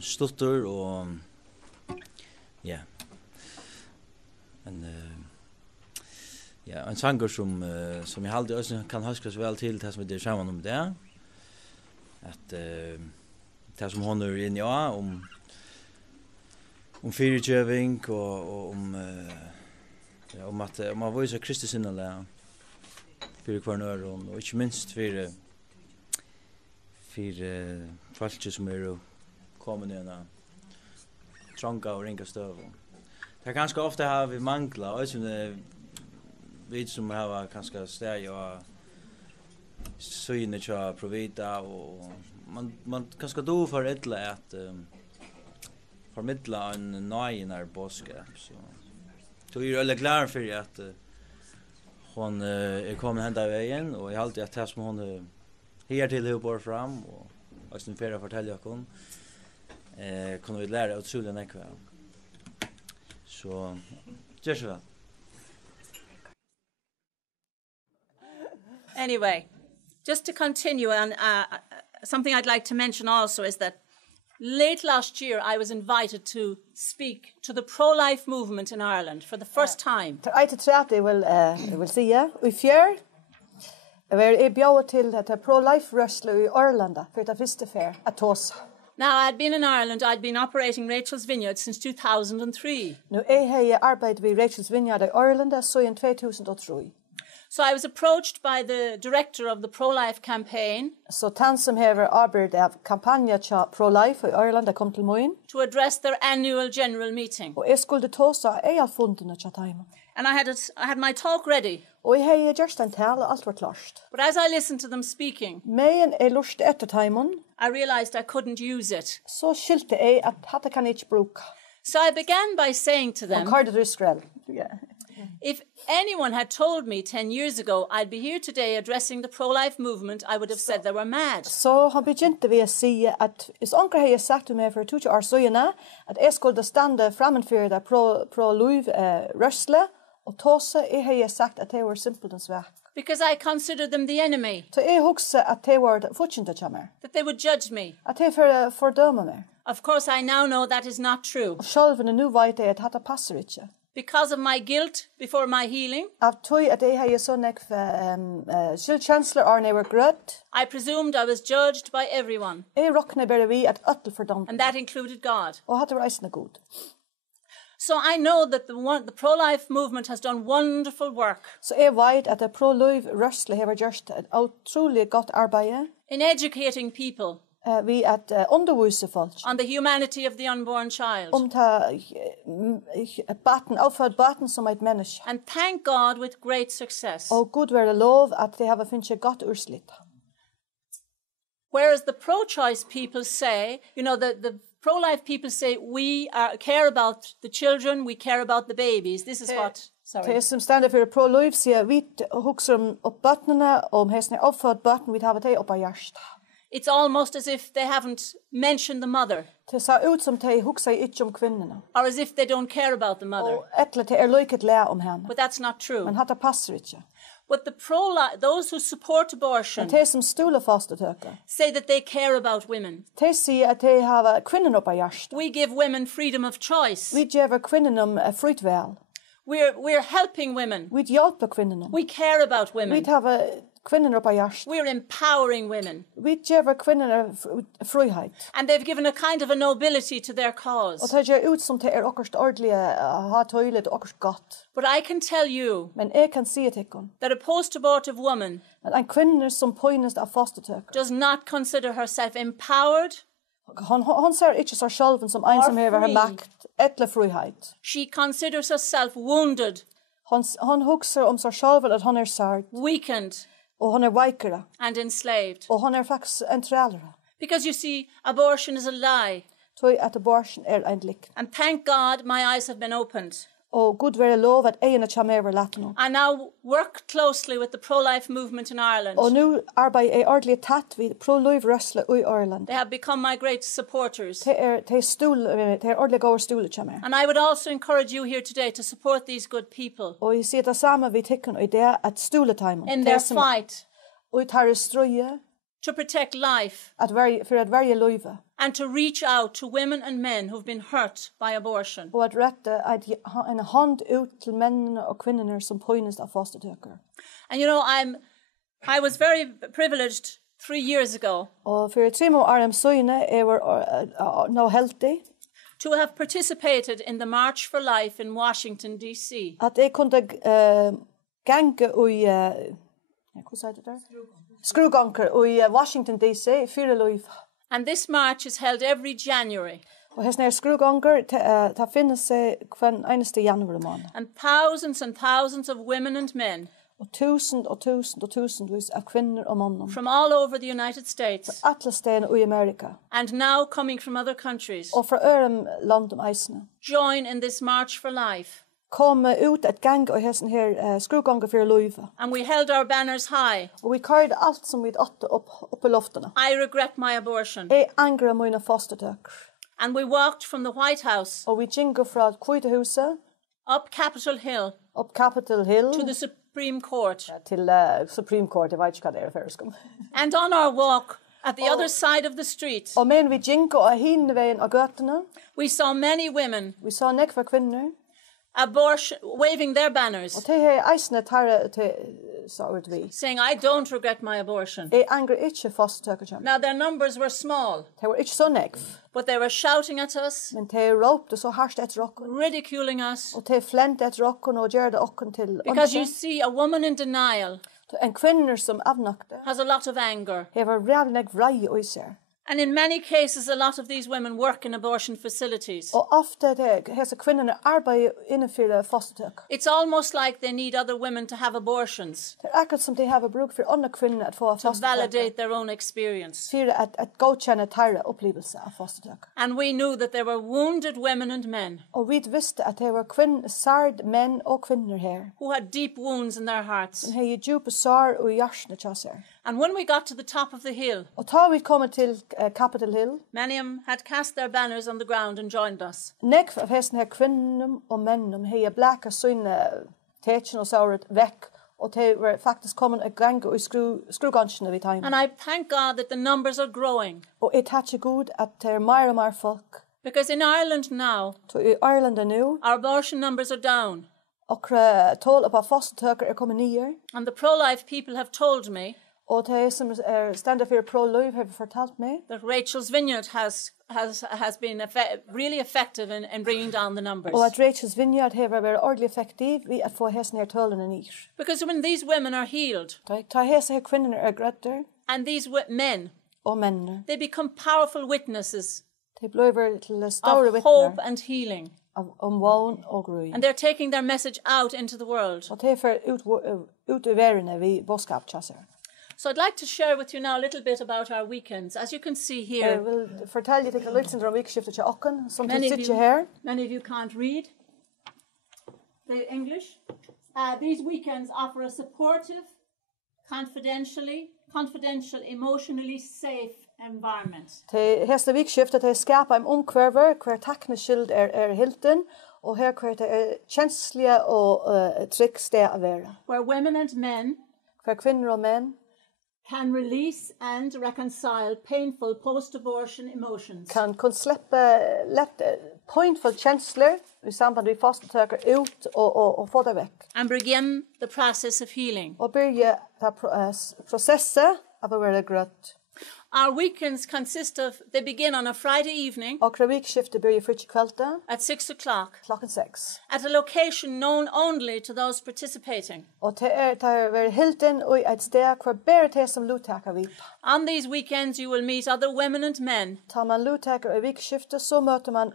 stuttur og ja. En sanger som jeg alltid også kan huske så vel til det som vi er sammen om det. At det som hon er inne om fyrirgeving og om at man viser Kristi sinnelega fyrir hver nøron og ikke minst fyrir folk som er kommet i en trånga og ringa støv. Det er ganske ofte har vi mangla, og vi som har ganske steg og syne til provida, og man ganske do for etla at formidla en nøynar boskap. Så jeg er veldig glad for at hon er kommet henda i veien, og jeg har alltid at det som hon her til hun bor fram, og også for å fortelle dere, kunne vi lære utrolig nekve. Så, gjør så vel. Anyway, just to continue, and something I'd like to mention also is that late last year I was invited to speak to the pro-life movement in Ireland for the first time. I will see you. I fjør er bjauet til at pro-life rørsle i Ireland for det første fer at tås. Now, I'd been in Ireland, I'd been operating Rachel's Vineyard since 2003. Nu har arbeidet ved Rachel's Vineyard i Ireland siden 2003. So I was approached by the director of the pro-life campaign. Så han som har arbeidet av kampanja til pro-life i Ireland kom til moin. To address their annual general meeting. Og jeg skulle tåsa fundene til taimen. And I had my talk ready. Og jeg har gjort en tale, alt var klart. But as I listened to them speaking, men jeg lurte etter taimen, I realized I couldn't use it. Så skilte jeg at dette kan jeg ikke bruke. So I began by saying to them, if anyone had told me 10 years ago I'd be here today addressing the pro-life movement, I would have said they were mad. Så han begynte ved å si at hvis onker har sagt til meg for 20 år siden at jeg skulle stande framenfor det pro-liv-rørsle, og tåse, jeg har sagt at det var simpelthen svak. Because I considered them the enemy. Så jeg husker at det var fortjente til meg. That they would judge me. At det fordømmer meg. Of course, I now know that is not true. Og selv nu vet jeg at dette passer ikke. Because of my guilt before my healing, av tog at jeg har så nek skyldkjensler og jeg var grøtt. I presumed I was judged by everyone. Jeg råkner bare vi at øttel fordømte. And that included God. Og hadde reisende god. So I know that the pro-life movement has done wonderful work. Så jeg vet at det pro-liv-rørsle har gjort et utrolig godt arbeid. In educating people. Vi at undervise folk. On the humanity of the unborn child. Avfødt baten som et menneske. And thank God with great success. Og Gud være lov at det har finnet godt urslitt. Whereas the pro-choice people say, you know, the pro-life people say, we care about the children, we care about the babies. This is what... Sorry. Det som stender for pro-life sier, vi husker opp bøtene, om hesene avfødt bøten, vi tar det opp av hjertet. It's almost as if they haven't mentioned the mother. Det ser ut som de husker ikke om kvinnerne. Or as if they don't care about the mother. Og etter det lyket lære om henne. But that's not true. Men dette passer ikke. But those who support abortion de som stoler fosturtøku say that they care about women. De sier at de har kvinnen opp av hjertet. We give women freedom of choice. Vi gjør kvinnen fritt vel. We're helping women. Vi hjelper kvinnen. We care about women. Vi har kvinnen opp av hjertet. We're empowering women. Vi gjør kvinnen frihet. And they've given a kind of a nobility to their cause. Og det gjør ut som det okkerst ordentlig ha tøylet og okkerst godt. But I can tell you men jeg kan si til dere that a post-abortive woman at en kvinne som pøynest av fosturtøku does not consider herself empowered. Hon ser ikke seg selv som en som har makt eller frihet. She considers herself wounded. Hon husker om seg selv at hon sært. Weakened. Og hon veikere. And enslaved. Og hon faktisk en trælere. Because you see, abortion is a lie. Tøy at abortion en lykt. And thank God my eyes have been opened. Og Gud være lov at egene kommer over latten. I now work closely with the pro-life movement in Ireland. Og nu arbeider jeg ordentlig tett ved pro-life-rørsle i Ireland. They have become my great supporters. Det er ordentlig gode stole kommer. And I would also encourage you here today to support these good people. Og jeg sier det samme vi tykker i det at stole time. In their fight. Og tar strøye. to protect life, for at verje løyve, and to reach out to women and men who've been hurt by abortion. og at rette en hand ut til mennene og kvinnerne som pøynest av fosturtøker. And you know, I was very privileged 3 years ago Og for 3 år søgne var nå heldig to have participated in the March for Life in Washington, D.C. at jeg kunne gange i skruganker i Washington D.C. Fyrilestur. And this march is held every January. Og hesne skruganker ta finnes seg hver eneste januar måned. And thousands of women and men Og tusendvis av kvinner og mann from all over the United States, alle steder i Amerika and now coming from other countries, og fra øren land eisene join in this March for Life. kom ut et gang og hesten her skruganger for løyve. And we held our banners high. Og vi kørte alt som vi åtte opp i loftene. I regret my abortion. Jeg angrer mine fosturtøker. And we walked from the White House Og vi gikk fra Hvitehuset up Capitol Hill opp Capitol Hill to the Supreme Court. til Supreme Court, jeg vet ikke hva det førskom. And on our walk at the other side of the street, Og men vi gikk og hinveien av gøtene, we saw many women vi sa nekva kvinner, waving their banners, og til her eisene tar til sa ut vi. saying, I don't regret my abortion. Jeg angrer ikke fosturtøker. Now, their numbers were small, Det var ikke så nekv, but they were shouting at us, men de ropte så hardt etter okken, ridiculing us, og de flente etter okken og gjør det okken til because you åndsje. see, a woman in denial En kvinner som avnakte, has a lot of anger. hever reall nek vrei i seg. And in many cases, a lot of these women work in abortion facilities. Og ofte hese kvinnerne arbeider innenfor fosturtøk. It's almost like they need other women to have abortions Det akkurat som de har bruk for andre kvinner at få to fosturtøk. validate their own experience. For at godkjenne tarre opplevelse av fosturtøk. And we knew that there were wounded women and men Og vi visste at det var sard menn og kvinner her. who had deep wounds in their hearts. Som har djupe sår og hjertene tjasser. And when we got to the top of the hill, Og ta vi kommet til Capitol Hill, many of them had cast their banners on the ground and joined us. nekv av hesten her kvinnerne og mennene har blæka sønne tetjen og sauret vekk, og de var faktisk kommet en gang i skrugansjene ved time. And I thank God that the numbers are growing, Og jeg takker god at det er mer og mer folk. because in Ireland now, Så i Ireland nu, our abortion numbers are down. og tål på fosturtøker kommet nye, And the pro-life people have told me og de som stender for pro-liv har fortalt meg, that Rachel's Vineyard has been really effective in bringing down the numbers. og at Rachel's Vineyard har vært ordentlig effektiv ved at få hesten her tølene nye. Because when these women are healed, Ta hese her kvinner grøtter, and these men, og mennene. they become powerful witnesses De bliver til store of hope vittner and healing. om vågen og grøy. And they're taking their message out into the world. Og de får ut i verden ved bådskap tjasser. So I'd like to share with you now a little bit about our weekends. As you can see Jeg here, vil fortelle deg litt om vikskiftet til okken, som many til of, sitter her. many of you can't read the English. These weekends offer a supportive, confidential, emotionally safe environment. Til heste vikskiftet til skapa en omkvarver, hver takneskild hilten, og her hver det kjenslige og trygg sted å være. Where women and men Hver kvinner og menn can release and reconcile painful post-abortion emotions. kan slippe lett pointfull kjensler i samband med fosturtøker ut og få det vekk. And begin the process of healing. Og begynne prosesset av å være grøtt. Our weekends they begin on a Friday evening Og hver vikskiftet begynner fritt kvelden at 6 o'clock klokken 6. at a location known only to those participating. Og det være hilten og et sted hvor bare det som luttaker vi. On these weekends you will meet other women and men Tar man luttaker i vikskiftet, så møter man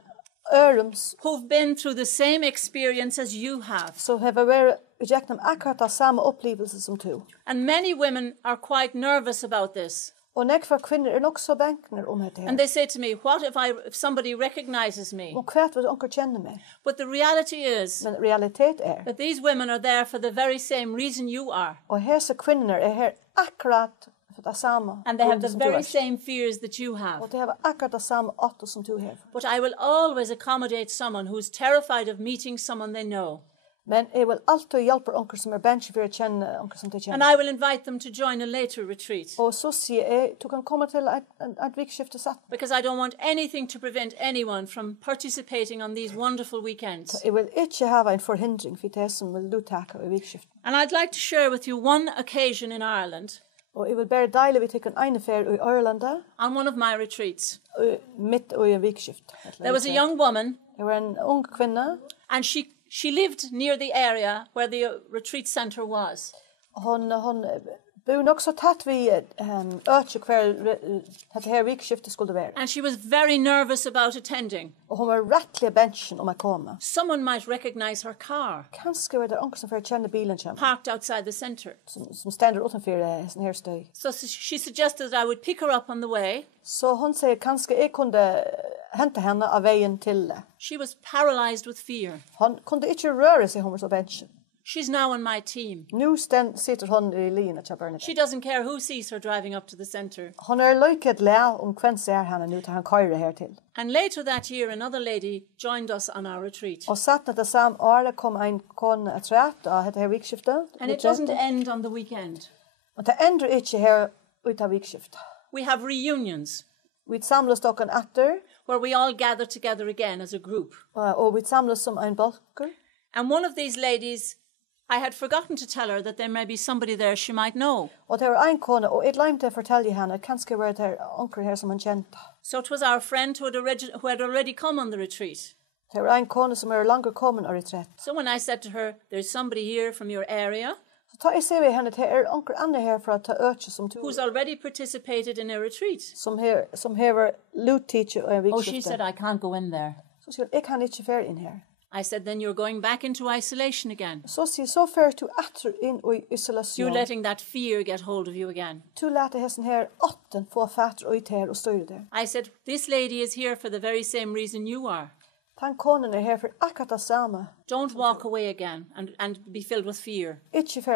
ørums who've been through the same experience as you have. som har vært gjennom akkurat den samme opplevelse som du. And many women are quite nervous about this. Og nekva kvinner nok så bænkner om dette And her. they say to me, what if somebody recognizes me? Og hvert vil onker kjenne meg. But the reality is Men realitet that these women are there for the very same reason you are. og hese kvinner her akkurat for det samme. And they have the som du very er. same fears that you have. Og de har akkurat det samme åtte som du har. But I will always accommodate someone who's terrified of meeting someone they know. Men jeg vil alltid hjelpe onker som bench for å kjenne onker som de And kjenner. I will invite them to join a later retreat. Og så sier jeg, du kan komme til et vikskifte satt. Because I don't want anything to prevent anyone from participating on these wonderful weekends. Jeg vil ikke ha en forhindring for det som vil du takke i vikskifte. And I'd like to share with you one occasion in Ireland Og jeg vil bare deile vi til en ene fer i Irlanda, on one of my retreats. midt i en vikskifte. There was a young woman, Det var en ung kvinne, and she lived near the area where the retreat center was. hon bor nok så tett vi øke hver dette her vikskifte skulle være. And she was very nervous about attending. Og hon var rettelig benchen om å komme. Someone might recognize her car Kanskje var det onker som for å kjenne bilen kommer, parked outside the center. som stender utenfor sånn her støy. So she suggested that I would pick her up on the way. Så hon sier kanskje jeg kunne hente henne av veien til det. She was paralyzed with fear. Han kunne ikke røre seg, hun var så benchen. She's now on my team. Nå sitter hun i linjen til Bernadette. She doesn't care who sees her driving up to the center. Hun løyket le om hvem ser henne nå til han køyrer her til. And later that year, another lady joined us on our retreat. Og satt det samme året kom en kone etter og dette her vikskiftet. And it doesn't end on the weekend. Og det endrer ikke her ut av vikskiftet. We have reunions Vi samles dokken etter, where we all gather together again as a group. og vi samles som en bolker. And one of these ladies, I had forgotten to tell her that there may be somebody there she might know. Og det var en kone, og jeg glemte å fortelle henne, kanskje var det onker her som han kjente. So it was our friend who had already come on the retreat. Det var en kone som langer kommet og retrett. So when I said to her, there's somebody here from your area Så ta jeg ser vi henne til onker andre her for å ta øke som to, who's already participated in a retreat. som hever lutteacher og en Oh, she vikskifte. said, I can't go in there. Så sier hun, jeg kan ikke fære inn her. I said, then you're going back into isolation again. Så sier så fære du etter inn i You're isolasjon. letting that fear get hold of you again. Du lærte hessen her åtten få fatter og her og styre der. I said, this lady is here for the very same reason you are. Den konen her for akkurat det samme. Don't walk away again and be filled with fear. Ikke for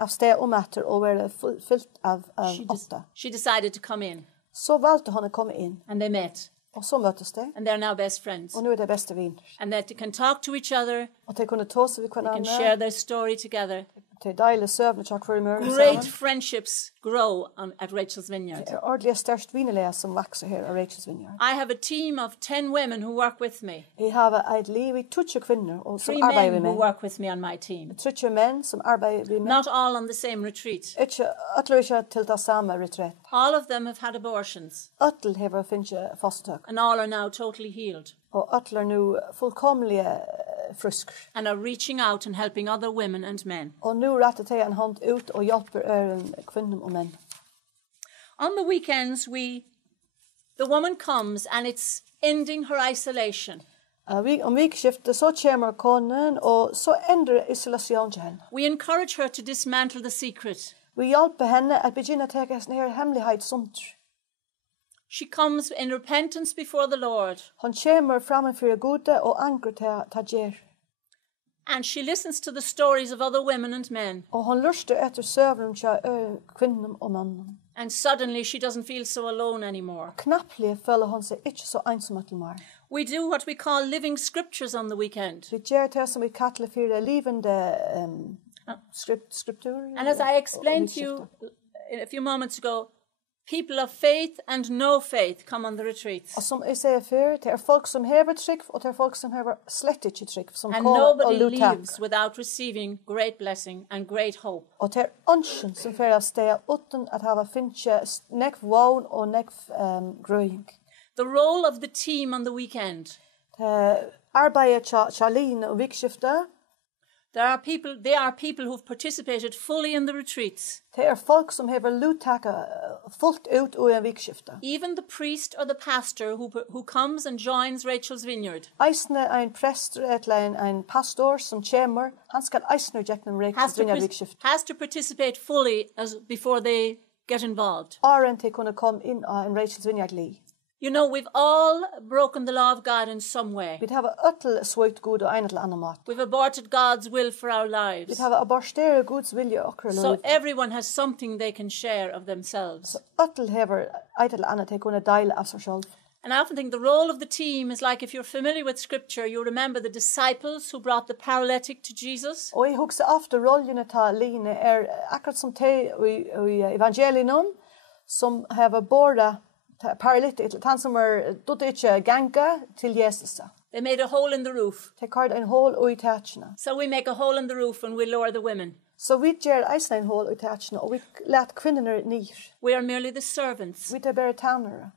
av sted om etter og være fyllt av åtta. She decided to come in, Så valgte hun å komme inn. and they met, Og så møttes de. and they're now best friends. Og nå det beste vin. And that they can talk to each other, Og de kunne ta seg ved they can hverandre. share their story together. Til deilig søvn og tjakk for i møren Great sammen. friendships grow at Rachel's Vineyard. Det ordentlig størst vinelæs som vokser her av Rachel's Vineyard. I have a team of 10 women who work with me, Jeg har et liv i 20 kvinner og som 3 arbeider men vi who med. work with me on my team. 30 menn som arbeider vi med. Not all on the same retreat. Øtler ikke til det samme retreat. All of them have had abortions, Øtler hever finnes fosturtøku. and all are now totally healed Og øtler nå fullkomlige frusker. and are reaching out and helping other women and men. Og nå retter jeg en hånd ut og hjelper kvinner og menn. On the weekends, the woman comes and it's ending her isolation. Om vikskiftet så kommer konen og så endrer isolasjonen til henne. We encourage her to dismantle the secret. Vi hjelper henne at begynne å ta sånne her hemmelighet sånt. She comes in repentance before the Lord, Hon kommer framfor gode og angrer til gjer. and she listens to the stories of other women and men. Og hon luster etter søvnen til kvinnen og mannen. And suddenly she doesn't feel so alone anymore. Knapplig føler hon seg ikke så ensom til mer. We do what we call living scriptures on the weekend. Vi gjør det som vi kaller for det livende skriptur. And as I explained to you a few moments ago, people of faith and no faith come on the retreats. Og som jeg sier før, det folk som hever trygg, og det folk som hever slett ikke trygg, som And kommer og nobody lutar. leaves without receiving great blessing and great hope. Og det ønsken som fer av sted uten at hava finnes nekv vogn og nekv grøying. The role of the team on the weekend. Arbeidet til line og vikskiftet, They are people who've participated fully in the retreats. det folk som hever luttaka fullt ut og en vikskifte. Even the priest or the pastor who comes and joins Rachel's Vineyard Eisne en prester eller en pastor som kommer, han skal eisne gjennom Rachel's Vineyard vikskifte. has to participate fully before they get involved. Aren til kunne komme inn av en Rachel's Vineyard li. You know, we've all broken the law of God in some way. Vi har øttel svøyt god og en til annen mat. We've aborted God's will for our Vi lives. har aborsteret Guds vilje okra So liv. everyone has something they can share of themselves. Øttel hever et eller annet til kunne deile av seg selv. And I often think the role of the team is like, if you're familiar with scripture, you remember the disciples who brought the paralytic to Jesus. Og jeg husker ofte rollene ta line akkurat som te i evangelien som har båret paralytisk, han som døde ikke ganga til Jesus. They made a hole in the roof. De kart en hål i tætsjene. So we make a hole in the roof when we lower the women. Så vi gjør eisen en hål i tætsjene, og vi let kvinnerne ned. We are merely the servants. Vi tar bare tannere.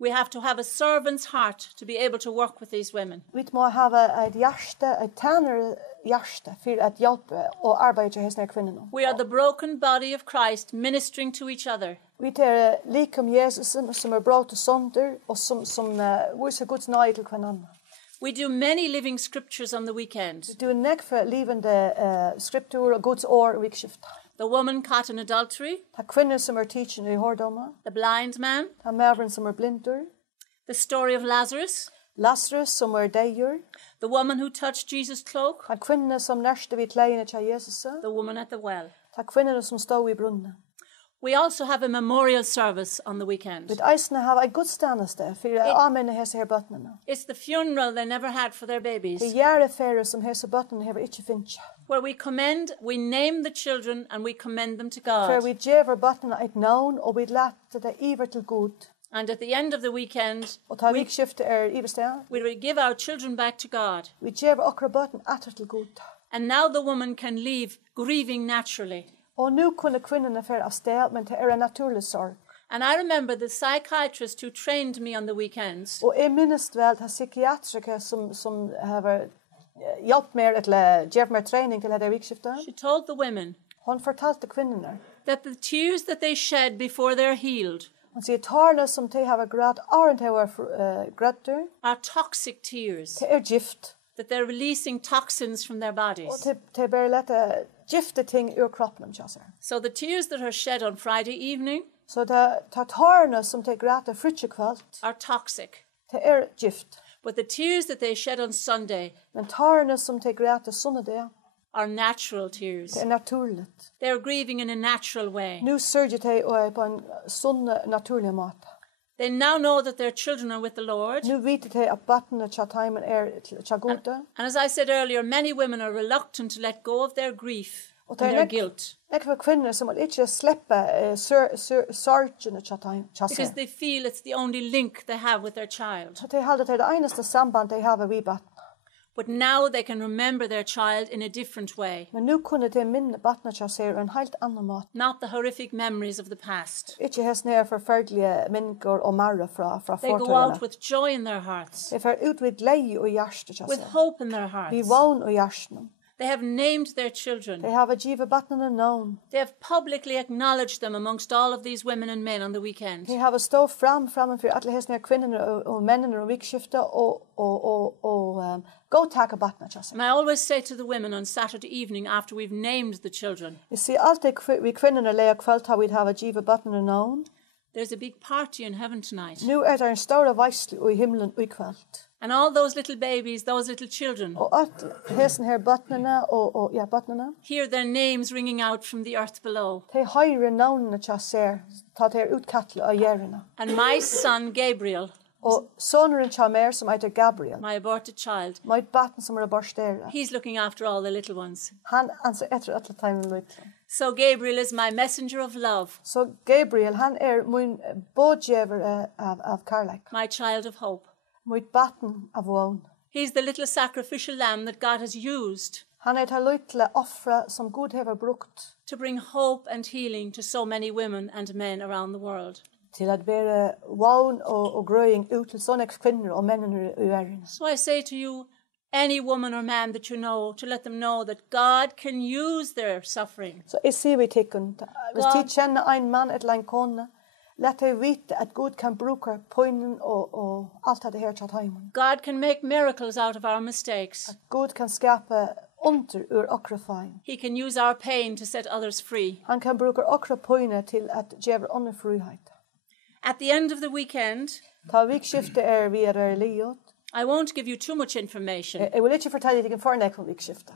We have to have a servant's heart to be able to work with these women. Vi må ha et hjerte, et tannere hjerte for at hjelpe og arbeide til hesne kvinnerne. We are the broken body of Christ ministering to each other. Vi tar lik om Jesus som brått og sonder, og som viser Guds nøye til hverandre. We do many living scriptures on the weekend. Vi do nekk for livende skriptur og Guds år vikskiftet. The woman caught in adultery. Ta kvinner som teaching i hårdommer. The blind man. Ta mævren som blindur. The story of Lazarus. Lazarus som deier. The woman who touched Jesus' cloak. Ta kvinner som nærste vid kleiene til Jesus. The woman at the well. Ta kvinner som stod i brunnen. We also have a memorial service on the weekend. Vi eisene har en gudstjeneste for amene hese her bøttene. It's the funeral they never had for their babies. Det gjerdefære som hese bøttene har ikke finnet. Where we name the children and we commend them to For God. vi gjever bøttene et navn, og vi later det iver til Gud. And at the end of the weekend, Og ta vikskiftet iversted. we will give our children back to God. Vi gjever okra bøtten atter til Gud. And now the woman can leave grieving naturally. Og nu kunne kvinnerne fære av sted, men det en naturlig sorg. And I remember the psychiatrist who trained me on the weekends. Og jeg minnes vel til psykiatrike som har hjulpet meg til å gjøre meg trening til dette vikskiftet. She told the women Hun fortalte kvinnerne. that the tears that they shed before they're healed Hun sier tårene som de har grætt, åren de har grætter, are toxic tears, det gift. that they're releasing toxins from their bodies. Og de bare lette gifte ting ur kroppen. So the tears that are shed on Friday evening Så det tårene som de grætter frytkvalt, are toxic. det gift. But the tears that they shed on Sunday Men tårene som de grætter sunnedag, are natural tears. det naturligt. They're grieving in a natural way. Nu sørger de på en sunn, naturlig måte. They now know that their children are with the Lord. Nu vet de at battene til timen til gode. And as I said earlier, many women are reluctant to let go of their grief and their guilt Jeg for kvinner som ikke slipper sorgene til because seg. they feel it's the only link they have with their child. Så de holder til det eneste samband de har ved batten. But now they can remember their child in a different way, Men nu kunne de minne battene til seg en helt annen måte. not the horrific memories of the past. Ikke hesten her forferdelige minker og marre fra They go out fortøyene. with joy in their hearts, De får ut ved glede og hjerte til with seg. hope in their Vi hearts. vågn og hjerten. They have named their children. De har givet battene navn. They have publicly acknowledged them amongst all of these women and men on the weekend. De har stått framfor alle hesten her kvinnerne og mennene og vikskiftet og godtaket battene til seg. And I always say to the women on Saturday evening after we've named the children, Jeg sier alltid vi kvinnerne leger kveld har vi givet battene navn. there's a big party in heaven tonight. Nu det en stor veisle i himmelen i kveld. And all those little babies, those little children, Og at hesten her battene og battene, hear their names ringing out from the earth below. de høyre navnene til seg, ta til utkattle av gjerne. And my son, Gabriel, Og soneren til mer som heter Gabriel, my aborted child, med batten som borstere. he's looking after all the little ones. Han anser etter alle timen lytte. So Gabriel is my messenger of love, Så Gabriel, han min bådgjever av kærlek. my child of hope. Mit batten av vågn. He's the little sacrificial lamb that God has used Han til lytte offre som Gud har brukt to bring hope and healing to so many women and men around the world. til at være vågn og grøying ut til sånne kvinner og mennene i verden. So I say to you, any woman or man that you know, to let them know that God can use their suffering. Så jeg sier vi tikkun, hvis de kjenner en mann eller en kone, let de vite at Gud kan bruke poinen og alt det her til heimen. God can make miracles out of our mistakes. Gud kan skape under ur okra fein. He can use our pain to set others free. Han kan bruke okra poine til at gjøre under frihet. At the end of the weekend, Ta vikskifte vi liot. I won't give you too much information. Jeg vil ikke fortelle deg en fornek om vikskifte.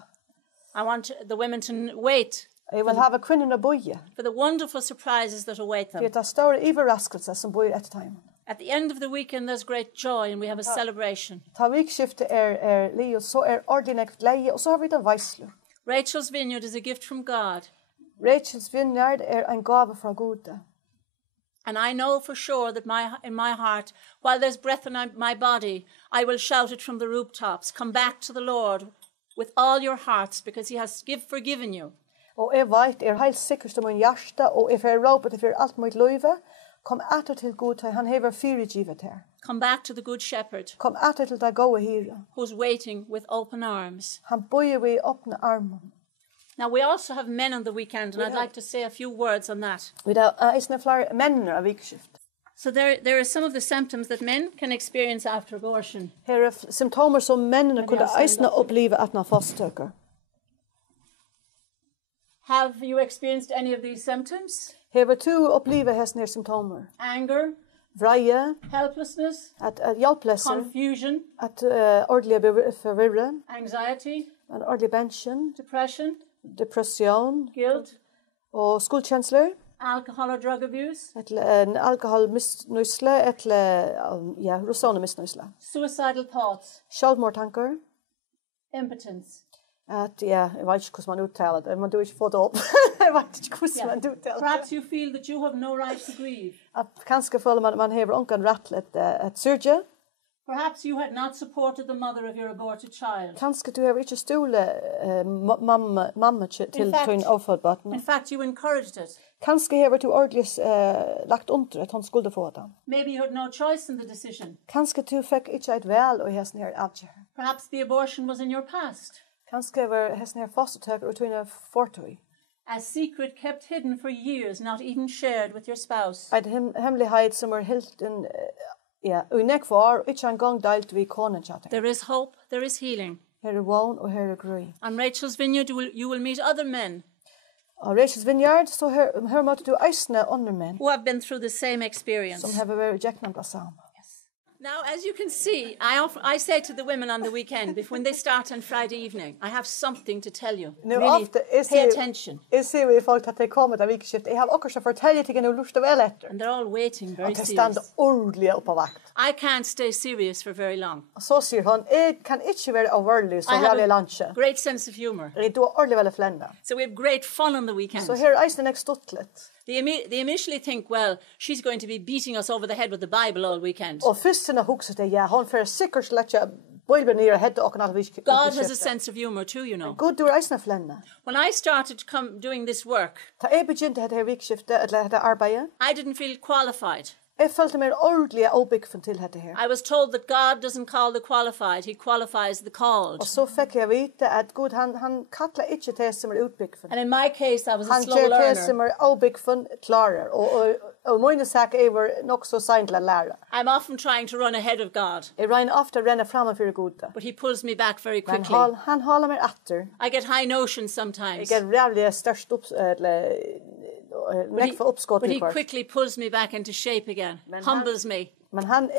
I want the women to wait Jeg vil ha kvinnerne boie. for the wonderful surprises that await Det them. er store iverraskelser som bor etter timen. At the end of the weekend, there's great joy and we have a celebration. Ta vikskifte li og så ordentlig nekt leie, og så har vi den veislu. Rachel's Vineyard is a gift from God. Rachel's Vineyard en gave fra Gode. And I know for sure that in my heart, while there's breath in my body, I will shout it from the rooftops. Come back to the Lord with all your hearts, because he has forgiven you. Og vet, helt sikkert om min hjerte, og råpet for alt mitt løyve, kom etter til Gud, han hever fyrigivet her. Come back to the good shepherd. Kom etter til det gode hyre. Who's waiting with open arms. Han bøyer vi åpne armen. Now we also have men on the weekend, and I'd like to say a few words on that. Vi har isne flere menner av vikskift. So there are some of the symptoms that men can experience after abortion. Her symptomer som mennene kunne isne oppleve at na fosturtøku. Have you experienced any of these symptoms? Hever du oppleve hesne symptomer? Anger, vreie, helplessness, at hjelpløse, confusion, at ordentlig forvirre, anxiety, en ordentlig bensjen, depression, guilt, og skuldkjensler, alcohol or drug abuse, en alkoholmisnøysle, rosane misnøysle, suicidal thoughts, selvmordtanker, impotence. At, jeg vet ikke hvordan man uttaler det, men du har ikke fått det opp. Jeg vet ikke hvordan man uttaler det. Perhaps you feel that you have no right to grieve. At kanskje føler man hever onken rett til et surge. Perhaps you had not supported the mother of your aborted child. Kanskje du har ikke stole mamma til din avfødbaten. In fact, you encouraged it. Kanskje hever du ordentlig lagt under at hun skulle få det. Maybe you had no choice in the decision. Kanskje du fikk ikke et vel og hesten her adgjør. Perhaps the abortion was in your past. Kanskje var hesten her fosturtøku og tøyne fortøy. A secret kept hidden for years, not even shared with your spouse. Et hemmelighet som helt en og nek for, ikke engang delt vi konen chatten. There is hope, there is healing. Her vån og her gry. On Rachel's Vineyard, you will meet other men. On Rachel's Vineyard, så her måtte du eisne andre menn. Who have been through the same experience. Som har vært jeknet det samme. Now, as you can see, I say to the women on the weekend, when they start on Friday evening, I have something to tell you. Really, pay attention. Jeg ser jo i folk at de kommer til vikskift. Jeg har akkurat så fortelle til å lurt vel etter. And they're all waiting very serious. Og de stande ordentlig opp på vakt. I can't stay serious for very long. Så sier hun, jeg kan ikke være overlig som jeg lunsje. I have a great sense of humor. Jeg er ordentlig veldig flende. So we have great fun on the weekend. Så her eisen jeg stått litt. They initially think, well, she's going to be beating us over the head with the Bible all weekend. Og førstene hukset det, hun får sikkert slett Bibelen nere hedde og kan vikskift. God has a sense of humor too, you know. God, du er eisen flende. When I started doing this work, da jeg begynte dette vikskiftet, eller dette arbeidet, I didn't feel qualified. Jeg følte meg ordentlig oppbyggfen til dette her. I was told that God doesn't call the qualified, he qualifies the called. Og så fikk jeg vite at Gud, han kattler ikke til som utbyggfen. And in my case, I was a slow learner. Han gjør til som oppbyggfen klarer. Og mine sak var nok så sent til å lære. I'm often trying to run ahead of God. Jeg regner ofte å renne fremme for Gud. But he pulls me back very quickly. Han holder meg etter. I get high notions sometimes. Jeg rævlig størst but he quickly pulls me back into shape again, humbles me. Men han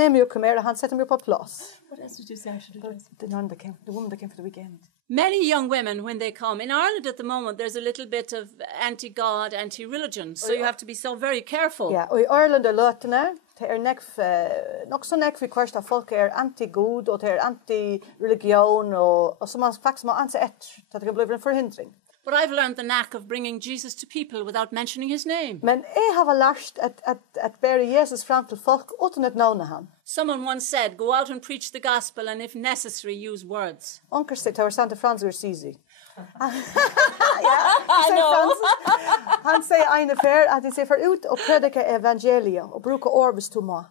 er mjuk mer, han setter meg på plass. What else did you say I should do? The woman that came for the weekend. Many young women, when they come, in Ireland at the moment, there's a little bit of anti-God, anti-religion, so you have to be so very careful. Ja, og i Ireland løtene, det nok så nekv i hverst av folk anti-God, og det anti-religion, og så man faktisk må anse etter, så det kan bli en forhindring. But I've learned the knack of bringing Jesus to people without mentioning his name. Men jeg har lært at bære Jesus fram til folk uten at navne han. Someone once said, go out and preach the gospel and if necessary use words. Onkel sier, det var Santa Francis Sisi. Han sier en affær at de sier for ut og predike evangeliet og bruke orvis to ma.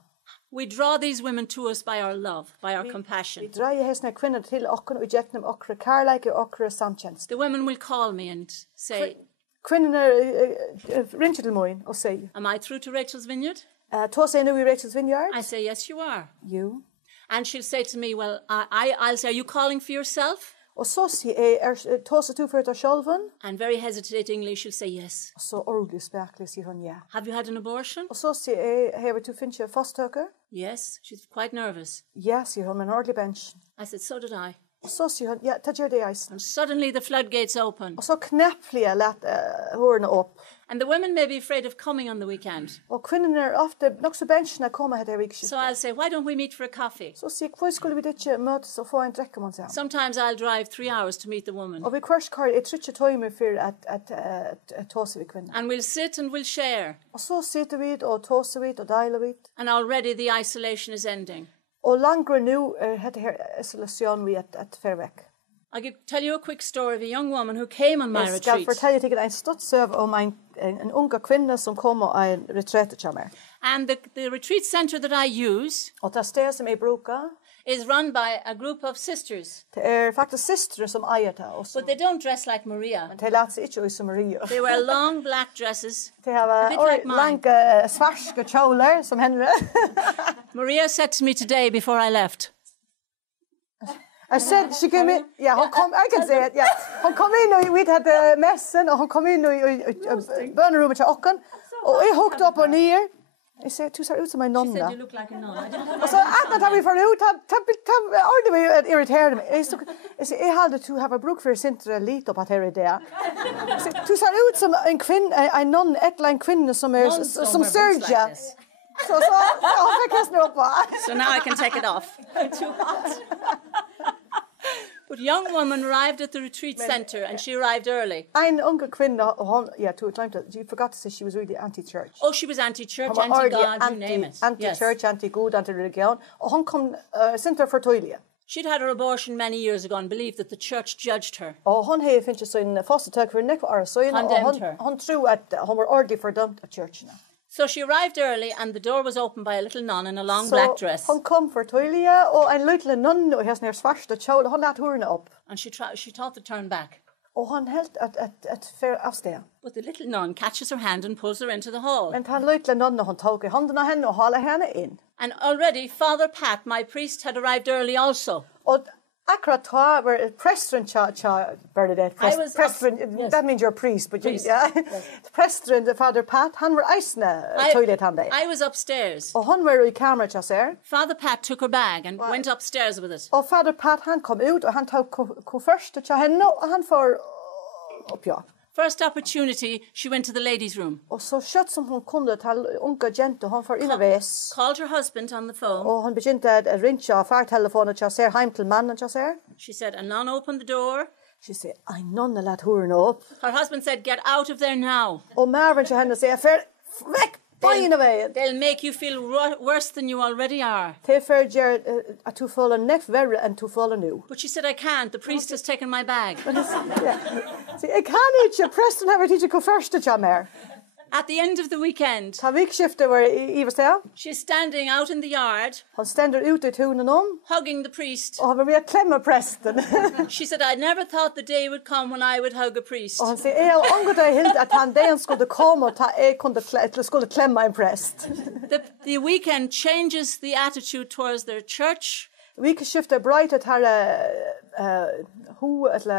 We draw these women to us by our love, by our compassion. Vi dreier hesne kvinner til okken og gjekk dem okre kærleik og okre samtjeneste. The women will call me and say, kvinnerne ringer til meg og sier, am I through to Rachel's Vineyard? To sier nu i Rachel's Vineyard? I say, yes, you are. You. And she'll say to me, well, I'll say, are you calling for yourself? Og så sier jeg, tåse du for deg sjølven? And very hesitatingly, she'll say yes. Og så ordentlig spekelig sier hun ja. Have you had an abortion? Og så sier jeg, har du finnet fosturtøku? Yes, she's quite nervous. Ja, sier hun, men ordentlig bench. I said, so did I. Og så sier hun, ja, det gjør det eisen. And suddenly the floodgates open. Og så kneplige lett hårene opp. And the women may be afraid of coming on the weekend. Og kvinnerne ofte nok så bensjene kommer her vikskiftet. So I'll say, why don't we meet for a coffee? Så sier jeg, hvor skulle vi ikke møtes og få en drekk, man sier. Sometimes I'll drive 3 hours to meet the woman. Og vi kvart kvar er trykje tøymer for at tåse vi kvinner. And we'll sit and we'll share. Og så sitter vi og tåse vi og deiler vi. And already the isolation is ending. Og langere nu dette her isolasjon vi at fer vekk. I could tell you a quick story of a young woman who came on my Jeg skal retreat. fortelle deg en stort søv om en unga kvinne som kom og en retrete til meg. And the retreat center that I use Og det sted som jeg bruker, is run by a group of sisters. det faktisk sistre som eier det også. But they don't dress like Maria. Men de later seg ikke ut som Maria. They wear long black dresses. De har A bit like mine. lange svarske kjoler som henne. Maria said to me today before I left, I said she came in. Yeah, I can say it. Yeah, hon kom in och vi hade mässen och hon kom in i bönerummet till ocken och jag hooked upp och ner. Jag säger, du ser ut som en she nonna. said you look like a nun. I didn't know. Och så att vi får ut ordentligt vi irriterade mig. Jag säger, jag hade to have a brook för sintra lite på att här är det. Du ser ut som en kvinna, en non en kvinna som är som surgeon. Så jag fick kasta upp. So now I can take it off. Too hot. But a young woman arrived at the retreat center and she arrived early. En unge kvinna, you forgot to say she was really anti-church. Oh, she was anti-church, anti-God, you name it. Anti-church, anti-God, anti-religion. Og hon kom center for toilet. She'd had her abortion many years ago and believed that the church judged her. Og hon hei finnst sin fosturtøku for nekva år, så hon tro at hon var ordentlig fordømt av churchene. So she arrived early and the door was opened by a little nun in a long black dress. Så hon kom for toilet, og en lille nunn, og hans nær svarste kjole, hon lät hurene opp. And she thought to turn back. Og hon helt et fer avsted. But the little nun catches her hand and pulls her into the hall. Men han lille nunn, hon tok i hånden av henne og halet henne inn. And already Father Pat, my priest, had arrived early also. Og akkurat ta var presteren Bernadette. Yes. That means you're a priest, but yeah. Presteren, Father Pat, han var eisne toilet han der. I was upstairs. Og han var i kamera til seg. Father Pat took her bag and went upstairs with it. Og Father Pat, han kom ut, og han tok koffert til henne, og han får opp, ja. First opportunity, she went to the ladies' room. Og så skjøtt som hun kunne til unge jente, hun får innovis. Called her husband on the phone. Og hun begynte å ringe av fartelefonen til seg, hjem til mannen til seg. She said, a nun opened the door. She said, I nonne let hurene opp. Her husband said, get out of there now. Og Marvin til henne sier, vekk, beina veien. They'll make you feel worse than you already are. Det gjør at du føler nekk verre enn du føler nå. But she said, I can't. The priest has taken my bag. Så jeg kan ikke, presten har vært ikke kofferste til mer. At the end of the weekend, Ta vikskiftet var i sted. she's standing out in the yard, Han stender ute i tunen om, hugging the priest. og han var ved å klemme presten. She said, I never thought the day would come when I would hug a priest. Og han sier, jeg har angått deg helt at han den skulle komme og jeg skulle klemme en prest. The weekend changes the attitude towards their church, Vikskiftet brøytet her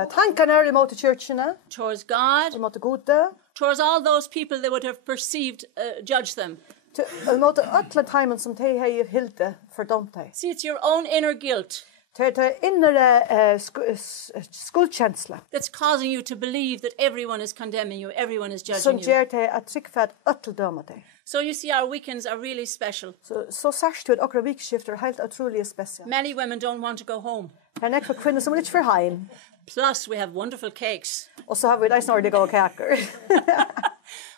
tankene imot kyrkjene, towards God, imot gode, towards all those people they would have perceived judge them. imot alle timen som de har hilde fordømt deg. See, it's your own inner guilt Det innere skuldkjensla that's causing you to believe that everyone is condemning you, everyone is som judging you. gjør deg at trykke at alle dømer deg. So you see, our weekends are really special. Så sørst du at akkurat vikskifter er helt utrolig spesielt. Many women don't want to go home. Her er nekva kvinner som ikke får heim. Plus, we have wonderful cakes. Og så har vi de snart gode kaker.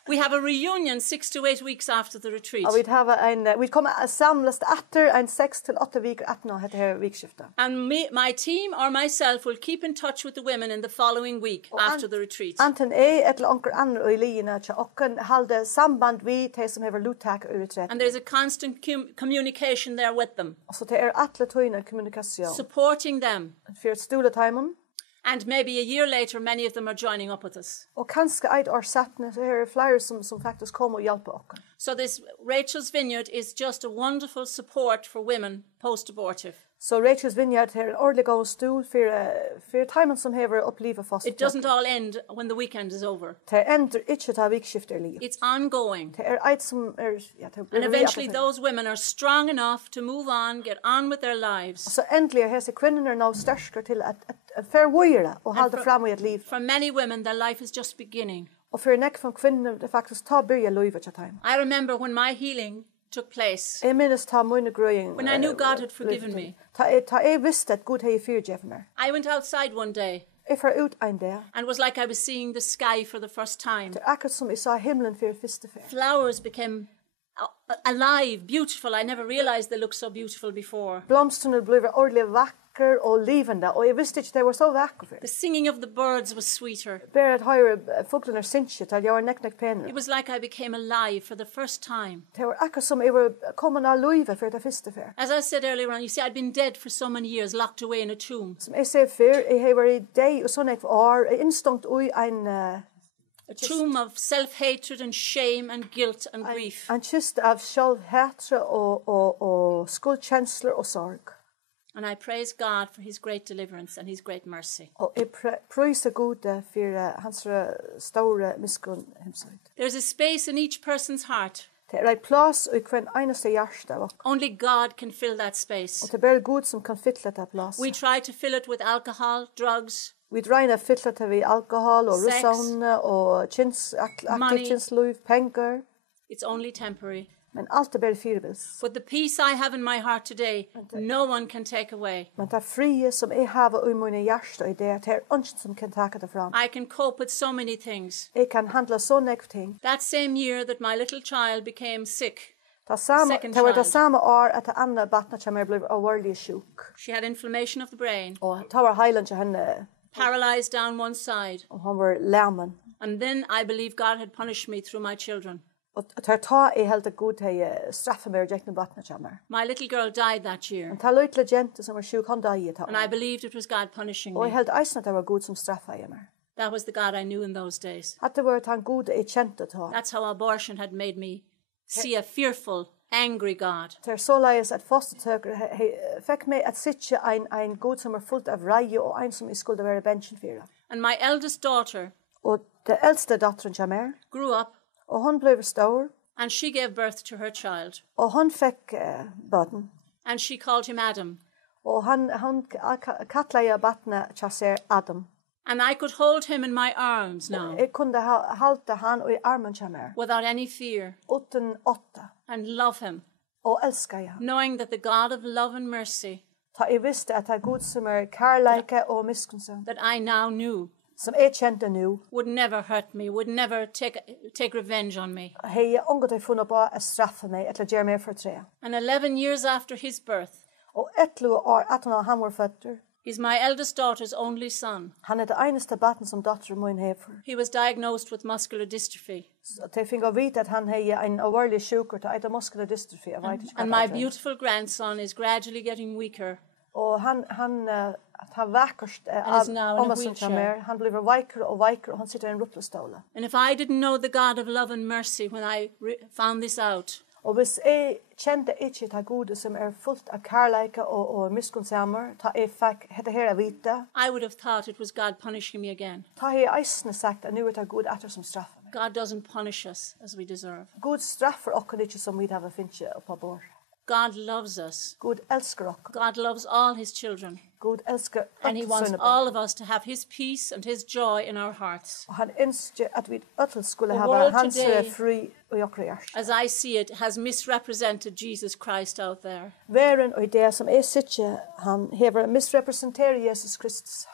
We have a reunion 6 to 8 weeks after the retreat. Og vi kommer samles etter en 6 til 8 viker etter dette her vikskiftet. And my team or myself will keep in touch with the women in the following week after the retreat. Anten eller onker andre i liene til okken halde samband vi til som hever luttak i retreat. And there's a constant communication there with them. Og så det atle tøyne kommunikasjon. Supporting them. For stuleteimen. And maybe a year later, many of them are joining up with us. Og kanskje et år settene, så er flere som faktisk kommer og hjelper okken. So this Rachel's Vineyard is just a wonderful support for women post-abortive. So Rachel's Vineyard her ordentlig god stol for timen som hever opplivet fast. It doesn't all end when the weekend is over. Det ender ikke ta vikskifter liv. It's ongoing. Det eit som ja, And eventually those women are strong enough to move on, get on with their lives. Så endelig hese kvinner nå størsker til at fervoire og halde fram i et liv. For many women, their life is just beginning. Og for nekk from kvinner det faktisk ta byrja livet til time. I remember when my healing took place. Jeg minnes ta mine grøying. When I knew God had forgiven me. Ta jeg visste at Gud hei fyrtjef meg. I went outside one day. Jeg fer ut ein dag. And it was like I was seeing the sky for the first time. Det akkurat som jeg sa himlen for første fer. Flowers became alive, beautiful. I never realized they looked so beautiful before. Blomsterne blev ordentlig vakker og livende, og jeg visste ikke det var så vakker for. The singing of the birds was sweeter. Bare at høyre fuglener synsje til jeg var nekk penere. It was like I became alive for the first time. Det var akkurat som jeg var kommet av livet for det første fer. As I said earlier on, you see, I'd been dead for so many years, locked away in a tomb. Som jeg ser før, jeg har vært i deg og sånn jeg var instant ui en a tomb of self-hatred and shame and guilt and grief. En kist av selvhatre og skuldkjensler og sorg. And I praise God for his great deliverance and his great mercy. Og jeg priser Gud for hans store miskunn hemsøyd. There's a space in each person's heart. Det et plass i hver eneste hjerte av oss. Only God can fill that space. Og det bare Gud som kan fylle det plass. We try to fill it with alcohol, drugs, vi dreier fylle det ved alkohol og russavne og aktiv kinsliv, penger. It's only temporary. Men alt bare firebils. But the peace I have in my heart today, no one can take away. Men det frie som jeg har i mine hjerte i det er ingen som kan ta det fram. I can cope with so many things. Jeg kan handle så nekv ting. That same year that my little child became sick. Det var det samme år at det andre barnet som ble alvorlig syk. She had inflammation of the brain. Og det var heilen til henne. Paralyzed down one side. Og hun var lammen. And then I believe God had punished me through my children. Og ta jeg helt Gud til straffe meg og gjekne barnet til meg. My little girl died that year. Og ta løytle jente som var syk, han døde til. And I believed it was God punishing me. Og jeg helt eisen at det var Gud som straffa jeg meg. That was the God I knew in those days. At det var han Gud jeg kjente til. That's how abortion had made me see a fearful, angry God. Det så leis at fosturtøku fikk meg at sitte en Gud som var fullt av reie og en som jeg skulle være bensjen for. And my eldest daughter og det eldste datteren til meg grew up. Og hun ble stor. And she gave birth to her child. Og hun fikk barn. And she called him Adam. Og han kattleia barnet til seg Adam. And I could hold him in my arms now. Jeg kunne halte han i armen til meg. Without any fear. Uten åtte. And love him. Og elska jeg. Knowing that the God of love and mercy. Ta jeg visste at det er Gud som kærleike og miskunnsam. That I now knew. Som jeg kjente nu. Would never hurt me, would never take revenge on me. Hei jeg unget jeg funnet på å straffe meg, eller gjøre meg for tre. And 11 years after his birth. Og 11 år etter han var født. He's my eldest daughter's only son. Han det eneste barn som datteren min hefer. He was diagnosed with muscular dystrophy. Så de fikk å vite at han har en alvorlig sjuker til et muscular dystrophy. And my beautiful grandson is gradually getting weaker. Og han vakkerst han blir veikere og veikere, og han sitter i en rullestol. And if I didn't know the God of love and mercy when I found this out. Og hvis jeg kjente ikke til Gud som fullt av kærleike og miskunnsamer, ta jeg fikk dette her å vite. I would have thought it was God punishing me again. Ta jeg eisene sagt at nå det Gud etter som straffer meg. God doesn't punish us as we deserve. Gud straffer oss ikke som vi har finnet på bord. God loves us. Gud elsker oss. God loves all his children. Gud elsker and he wants all of us to have his peace and his joy in our hearts. Og han ønsker at vi alle skulle ha hans fri i okra hjerte. As I see it, has misrepresented Jesus Christ out there. Væren og det som sitter, han hever misrepresenterer Jesus Kristus.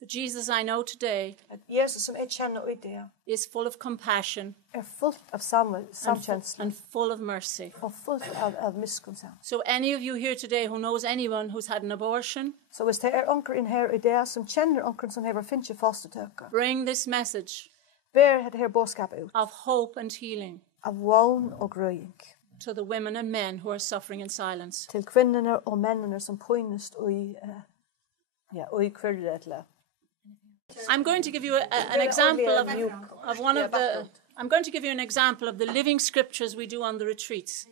The Jesus I know today Jesus som kjenner i det is full of compassion fullt av samkjensla and full of mercy. Og fullt av miskunnsam. So any of you here today who knows anyone who's had an abortion, så hvis det onker inn her i det som kjenner onker som hever finnes fosturtøku, bring this message bær det her budskap ut of hope and healing av vån og grøying to the women and men who are suffering in silence. Til kvinnerne og mennene som pøynest og i kvirretla. I'm going to give you an example of one of the. I'm going to give you an example of the living scriptures we do on the retreats.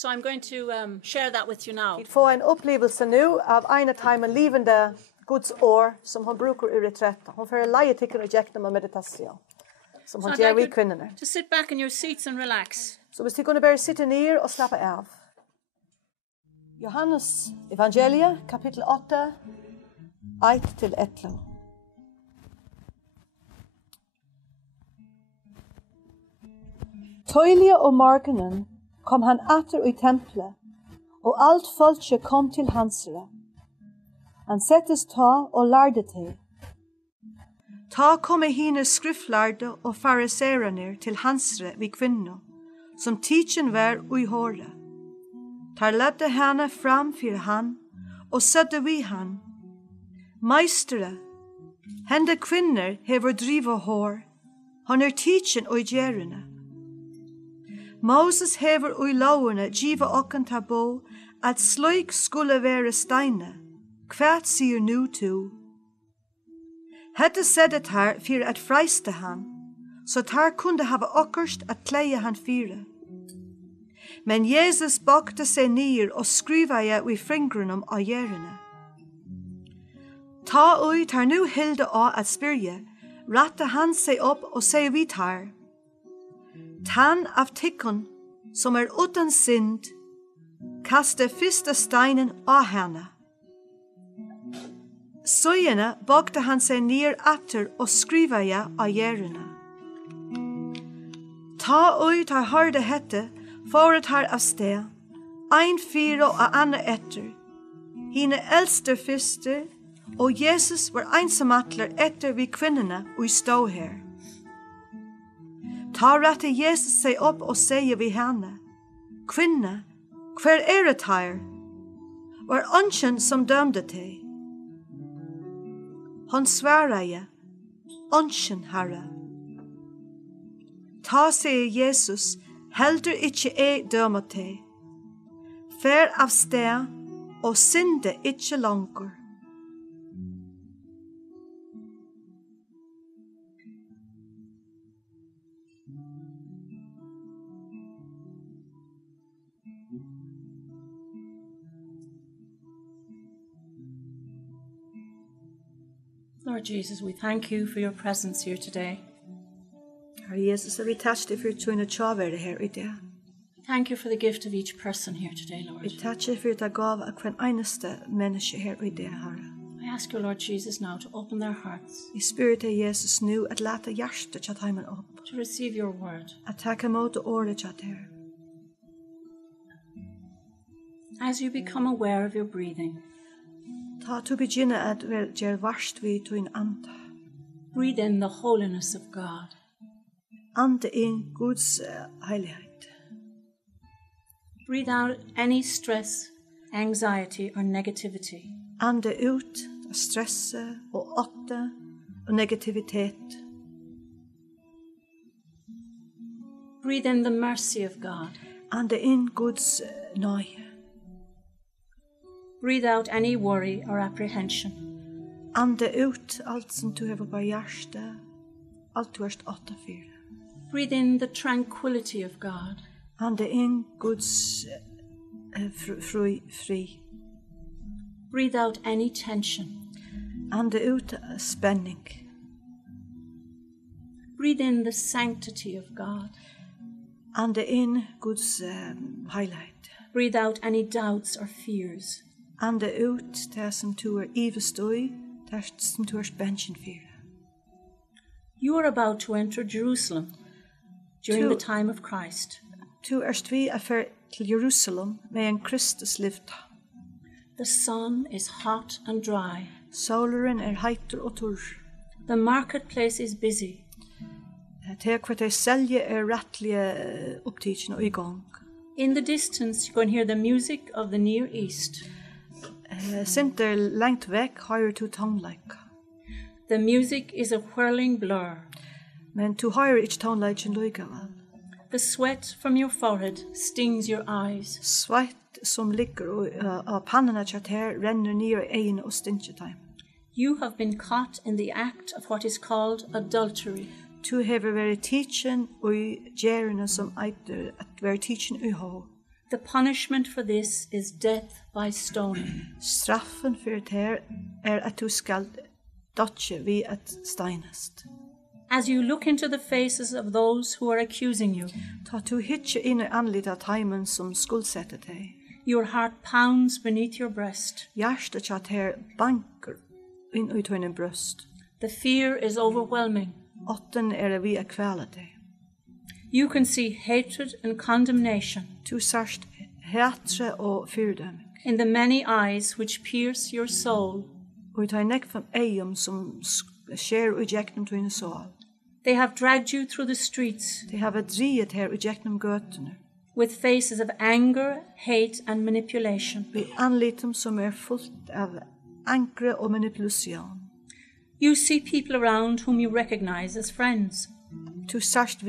So I'm going to share that with you now. Vi får en upplevelse nu av en time livende Guds år som hon brukar i reträtt. Hon får leie tycker och jäkna med meditation. Som hon gör vi kvinnorna. To sit back in your seats and relax. Så hvis de kunne bare sitte ner och slappa av. Johannes evangelie, kapitel 8, 1-11. Tøylige om morgenen kom han atter i tempelet, og alt folket kom til hansere. Han settes ta og lærde til. Ta komme hine skriftlærde og fariserene til hansere vi kvinner, som tidsen var ui håret. Tar ledde henne fram for han, og sødde vi han. Meistere, hende kvinner hever driva hår, han tidsen og gjerene. Moses hever ui lovene giva okken tabo, at sloik skulle være steine. Kvært sier nu to. Hette seddet her for at freiste han, så tar kunde hava okkerst at kleie han fire. Men Jesus bakte seg nir og skriva jeg i fingrunum av gjerene. Ta ui tar nu hilde av at spyrje, ratte han seg opp og sier vi tar. Tann av tikkun som utan synd, kaste fyrste steinen av henne. Søyene bakte han seg nir atter og skriva jeg av gjerene. Ta ui tar hørde hette, foret her av sted, ein fire og anna etter, hine eldste fyrste, og Jesus var einsamatler etter vi kvinnerne og stå her. Ta rette Jesus seg opp og sier vi henne, kvinne, hver det her? Var ønsken som dømde til? Han svarer jeg, ønsken herre. Ta, sier Jesus, heldur ikkje døma til. Fær av sted, og synde ikkje langer. Lord Jesus, we thank you for your presence here today. Herre Jesus, vi takker deg for tøyne tjavere her i det. Thank you for the gift of each person here today, Lord. Vi takker for at jeg gav av hver eneste menneske her i det, Herre. I ask you, Lord Jesus, now to open their hearts. I spyr til Jesus nu at lete hjertet til heimen opp. To receive your word. At takke mot året til her. As you become aware of your breathing. Ta to begynne at gjør varst vi til en ande. Breathe in the holiness of God. Ande inn Guds heilighet. Breathe out any stress, anxiety or negativity. Ande ut stresset og åtte og negativitet. Breathe in the mercy of God. Ande inn Guds nøye. Breathe out any worry or apprehension. Ande ut alt som du har på hjertet, alt du har åtte for. Breathe in the tranquility of God. Ande inn Guds fri. Breathe out any tension. Ande ut spenning. Breathe in the sanctity of God. Ande inn Guds heilighet. Breathe out any doubts or fears. Ande ut det som du ivestøy, det som du spensjen for. You are about to enter Jerusalem during the time of Christ. Tu vi affer til Jerusalem med en Kristus livta. The sun is hot and dry. Soleren heiter og torr. The marketplace is busy. Det hva de selger rettlige opptidsen og i gang. In the distance, you can hear the music of the Near East. Sinter lengt vekk har du tonleik. The music is a whirling blur. Men du har ikke tonleiken likevel. The sweat from your forehead stings your eyes. Svett som ligger av pannene til her renner ned i øynene og stinker dem. You have been caught in the act of what is called adultery. Du har vært teachen og gjerne som eiter at være teachen i hå. The punishment for this is death by stoning. Straffen for det at du skal dødje ved at steinast. As you look into the faces of those who are accusing you, Ta du hitje inn I anlita teimen som skuldsette deg. your heart pounds beneath your breast. Hjertet tja her banker inn ut høyne brøst. The fear is overwhelming. Åtten vi a kvæle deg. You can see hatred and condemnation Du sørst hetre og fyrdøm. in the many eyes which pierce your soul. Og ut høyne nekvam eium som skjer ut jeknum tøyne sål. They have dragged you through the streets De har driet her ut jeknum gøtene. with faces of anger, hate, and manipulation. Vi anlitum som fullt av ankre og manipulation. You see people around whom you recognize as friends, Du sørst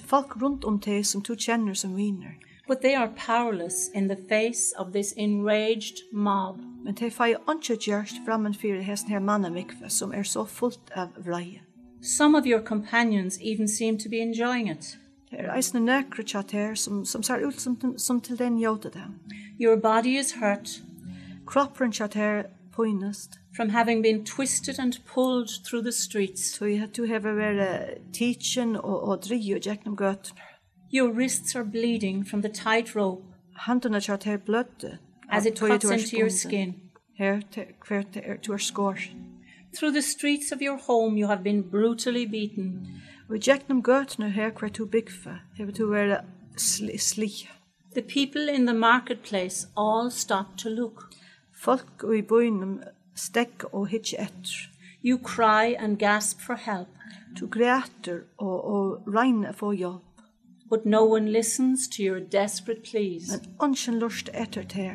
folk rundt deg som du kjenner som viner. but they are powerless in the face of this enraged mob. Men de feier ikke gjørst frammen for hesten her mannamikve som så fullt av vreie. Some of your companions even seem to be enjoying it. Det eisne nøkre tjatt her som ser ut som til den jota dem. Your body is hurt Kroppen tjatt her poinest. from having been twisted and pulled through the streets. Så du hever vært teachen og drie og jeknum gøtene. Your wrists are bleeding from the tight rope Handene tjatt her blødde. as it cuts into your skin. Her hvert du skår. Through the streets of your home you have been brutally beaten. Og jeknum gøtene her hvert du byggfe, hever du vært sli. The people in the marketplace all stop to look. Folk og I bøynum stekk og hitje etter. You cry and gasp for help, Du græter og regner få hjelp. but no one listens to your desperate pleas. Men ønsken lust etter ter.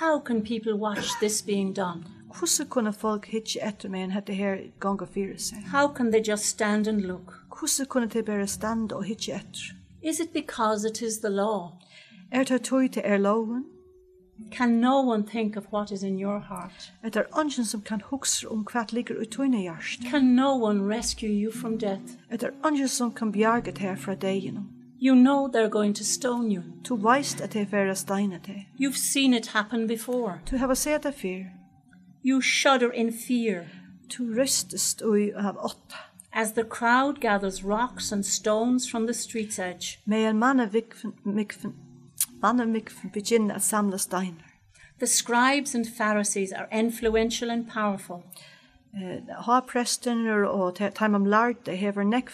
How can people watch this being done? Hvordan kunne folk hitje etter meg enn dette her ganga fyre seg? How can they just stand and look? Hvordan kunne de bare stande og hitje etter? Is it because it is the law? Det tøy til loven? Can no one think of what is in your heart? Det ønsken som kan hukse hva ligger ut tøyne hjørst? Can no one rescue you from death? Det ønsken som kan bjarge her fra deg. You know they're going to stone you. Du veist at det er steine til. You've seen it happen before. Du har sett det fyr. You shudder in fear Du rystest av åtta. as the crowd gathers rocks and stones from the street's edge. Med en mannamikfen begynner at samle steiner. The scribes and Pharisees are influential and powerful. Hapresten og teimam lærde hever nekv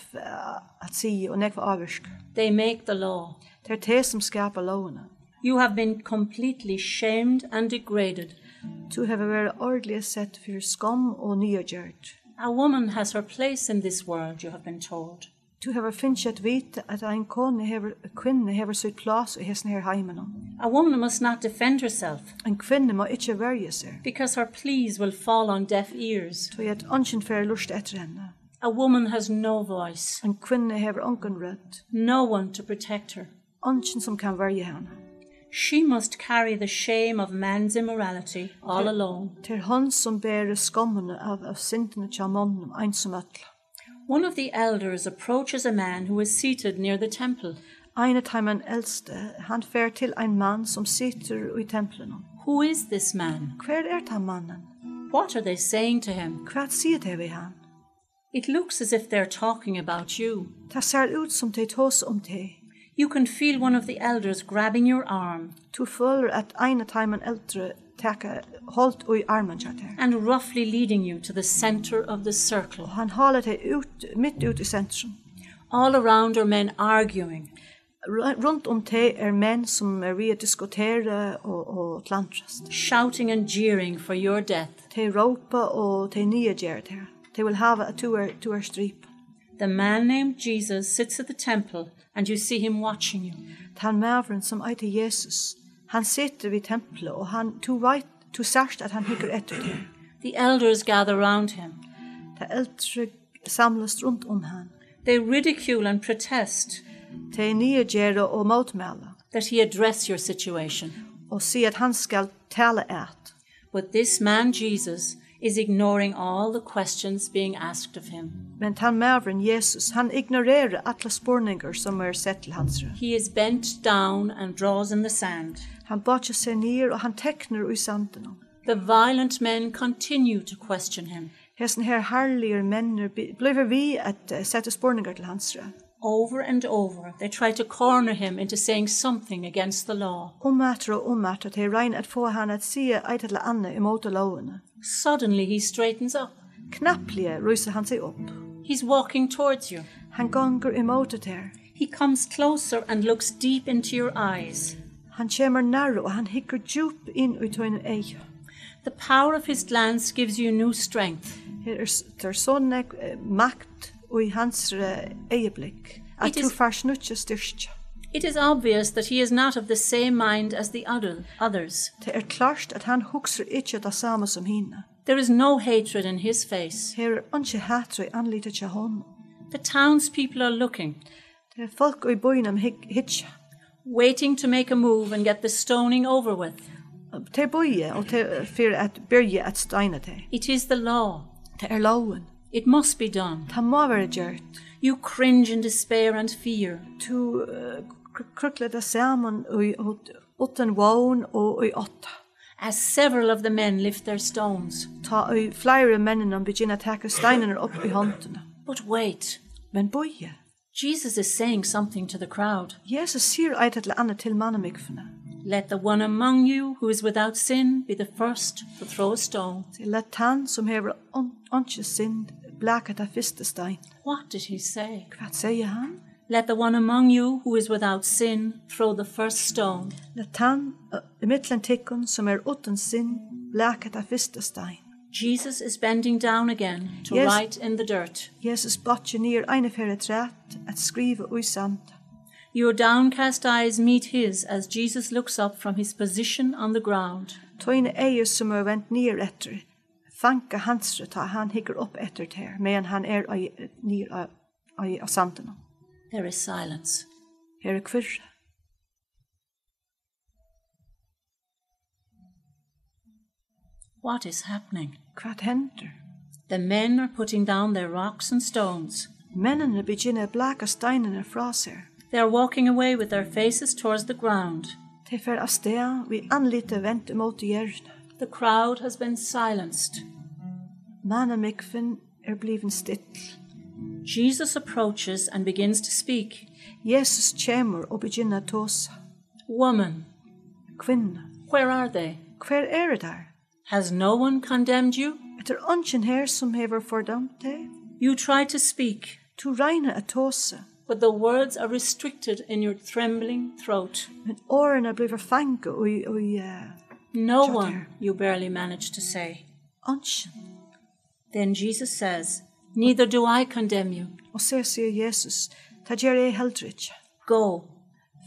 at si og nekv avvirsk. They make the law. Det det som skapar lovene. You have been completely shamed and degraded. Du hever vært ordentlig sett for skam og nygjørt. A woman has her place in this world, you have been told. Du hever finnet vite at en kvinne hever sitt plass i hesten her heimen. A woman must not defend herself En kvinne må ikke verge seg. because her pleas will fall on deaf ears. Så at ønsken fer lust etter henne. A woman has no voice, En kvinne hever onken rødt. no one to protect her. Ønsken som kan verge henne. She must carry the shame of man's immorality all alone. Til han som bærer skammene av syndene til mannen, en som øtla. One of the elders approaches a man who is seated near the temple. En av heimen eldste, han fer til en mann som sitter i tempelen. Who is this man? Hver ta mannen? What are they saying to him? Hva sier det ved han? It looks as if they're talking about you. Det ser ut som de tås om det. You can feel one of the elders grabbing your arm Du føler at en av heimen eldre takker holdt i armen til det. and roughly leading you to the center of the circle. Han haler det midt ut i sentrum. All around are men arguing. Rundt om det menn som vi diskuterer og klantrast. Shouting and jeering for your death. De råper og de nye gjør det. De vil ha at du strip. The man named Jesus sits at the temple and you see him watching you. Han mavren som eiter Jesus, han sitter vid tempelet og du sørst at han hikker etter det. The elders gather round him. De eldre samles rundt om han. They ridicule and protest De nye gjør og motmæle that he address your situation. og sier at han skal tale et. But this man Jesus is ignoring all the questions being asked of him. Men han mavren Jesus, han ignorerer alla spurningar som sett til hans. He is bent down and draws in the sand. Han batjer seg ner og han tekner i sanden. The violent men continue to question him. Hesten her herlige menner bliver vi at sette spurningar til hans. Over and over, they try to corner him into saying something against the law. Omater, de regn at få han at sige eit eller annet imot lovene. Suddenly he straightens up. Knaplige ryser han seg opp. He's walking towards you. Han gonger imot her. He comes closer and looks deep into your eyes. Han kommer nærre og han hikker djup inn i tøyne eie. The power of his glance gives you new strength. Her sånn makt i hans øyeblikk at du får snutje styrke. It is obvious that he is not of the same mind as the others. Det klart at han hugser ikke det samme som henne. There is no hatred in his face. Her ikke hatre i anlitet til hon. The townspeople are looking. Det folk i bøynam hitja. Waiting to make a move and get the stoning over with. De bøye og for at byrje at steina det. It is the law. Det loven. It must be done. Det må være gjort. You cringe in despair and fear. Du krukler det sammen utan vogn og i åtta. As several of the men lift their stones. Ta flere mennene begynner å ta steinene opp i håndene. But wait. Men bøye. Jesus is saying something to the crowd. Jesus sier eit eller annet til mannamikfene. Let the one among you who is without sin be the first to throw a stone. Let han som hever ikke synd blaka det første stein. What did he say? Hva sier han? Let the one among you who is without sin throw the first stone. Let han i mittlen tikkun som uten synd blaka det første stein. Jesus is bending down again to write in the dirt. Jesus batjer ned eine fere træt at skrive i sand. Your downcast eyes meet his as Jesus looks up from his position on the ground. Tøyne eier som vent ned etter, fanka hansre ta han hikker opp etter ter, men han ned i sanden. There is silence. Her kvirre. What is happening? Hva hender? The men are putting down their rocks and stones. Mennene begynner blaka steinene fra seg. They are walking away with their faces towards the ground. De fer av sted, vi anlite vent mot hjørne. The crowd has been silenced. Mannamikfen bliven still. Jesus approaches and begins to speak. Jesus kommer og begynner tåsa. Woman, Kvinne, where are they? hver der? Has no one condemned you? Ongen her som hever fordømt deg. You try to speak, Du regner at tåsa, but the words are restricted in your trembling throat. men årene blir fanget i No one, you barely manage to say. ongen. Then Jesus says, neither do I condemn you. Og så sier Jesus, ta gjør jeg heller ikke. Go,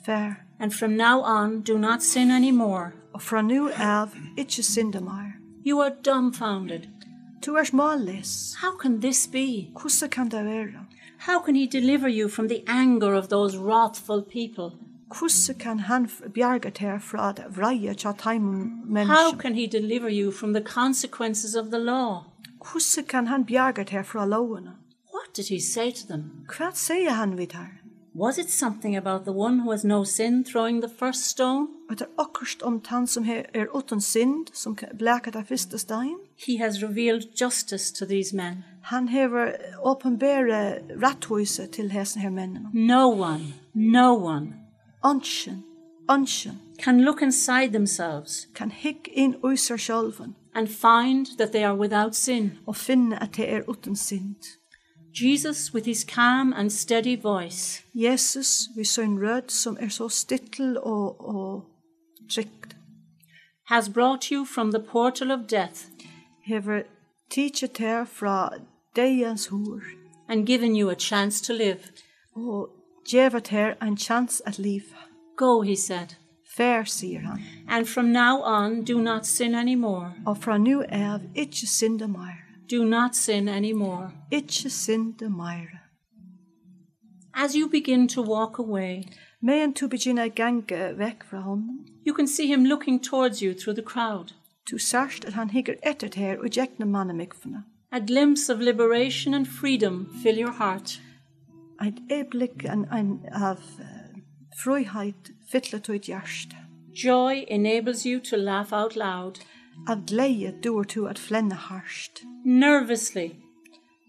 Fær, and from now on do not sin anymore. og fra nu av ikke synde mer. You are dumbfounded. Du målløs. How can this be? Hvordan kan det være? How can he deliver you from the anger of those wrathful people? Hvordan kan han bjerge til fra det vreie til teimen How mennesken? can he deliver you from the consequences of the law? Hvordan kan han bjerge til fra lovene? What did he say to them? Hva sier han vidt her? Was it something about the one who has no sin throwing the first stone? Og det akkurst om han som uten synd, som bleker det første stein. He has revealed justice to these men. Han hever åpenbære rettvise til hessen her mennene. No one Ongen can look inside themselves kan hikke inn i seg sjølven and find that they are without sin. og finne at det uten synd. Jesus, with his calm and steady voice, Jesus, vi søn rød som så stittel og trygt, has brought you from the portal of death hever teachet her fra deians hår and given you a chance to live. og gjevet her en chans at liv. Go, he said, Fær, sier han, and from now on do not sin anymore. og fra nu av ikke synde mer. Do not sin anymore. Ikke synde mer. As you begin to walk away, Men du begynner å gange vekk fra honom, you can see him looking towards you through the crowd. Tu sært at han higger etter her og gjekna manna mikfuna. A glimpse of liberation and freedom fill your heart. Ein eblik av frøyheit fytla tuit hjärsta. Joy enables you to laugh out loud. Av gleie dur tu at flenna harst. Nervously,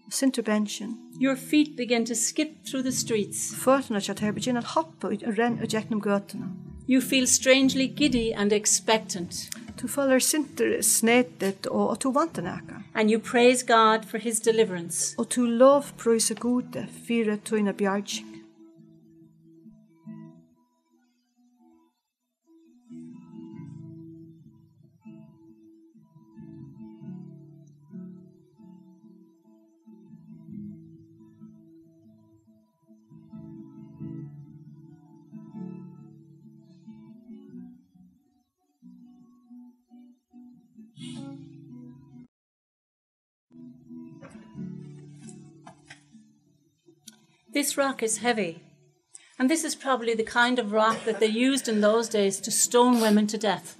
Sinterbenchen. your feet begin to skip through the streets. Føtterna at her begynner at hoppa og renn og gjeknum gøtuna. You feel strangely giddy and expectant. Tu føler sinter snetet og tu vant neka. And you praise God for his deliverance. Og tu lov prøyse gode fire tuina bjarging. This rock is heavy, and this is probably the kind of rock that they used in those days to stone women to death.